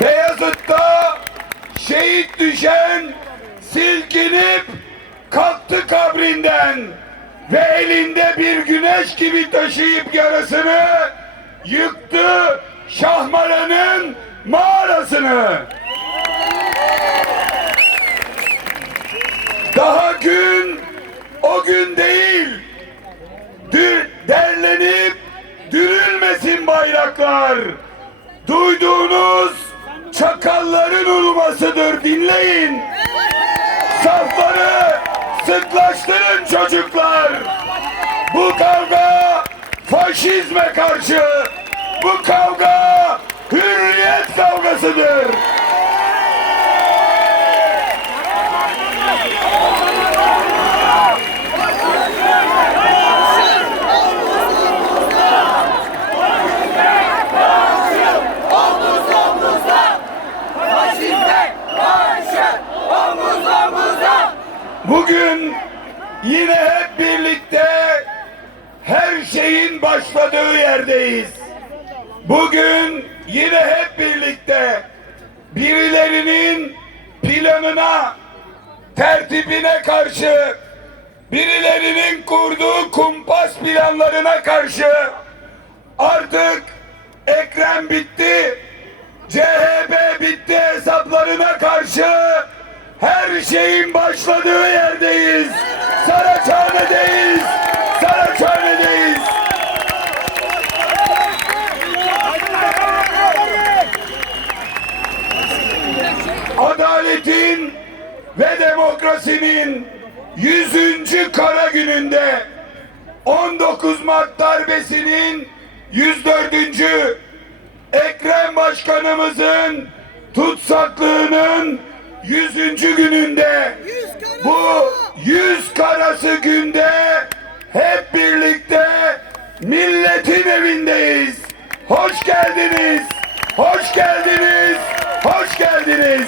Beyazıt'ta şehit düşen silkinip kalktı kabrinden ve elinde bir güneş gibi taşıyıp yarasını yıktı Şahmaran'ın mağarasını. Daha gün o gün değil. Dü- derlenip dürülmesin bayraklar. Duyduğunuz çakalların ulumasıdır dinleyin. Safları sıklaştırın çocuklar. Bu kavga faşizme karşı. Bu kavga hürriyet kavgasıdır. Bugün yine hep birlikte her şeyin başladığı yerdeyiz. Bugün yine hep birlikte birilerinin planına, tertibine karşı, birilerinin kurduğu kumpas planlarına karşı artık Ekrem bitti, CHP bitti hesaplarına karşı her şeyin başladığı yerdeyiz. Saraçhane'deyiz. Saraçhane'deyiz. Adaletin ve demokrasinin 100. kara gününde 19 Mart darbesinin 104. Ekrem Başkanımızın tutsaklığının 100. gününde bu yüz karası günde hep birlikte milletin evindeyiz. Hoş geldiniz. Hoş geldiniz. Hoş geldiniz.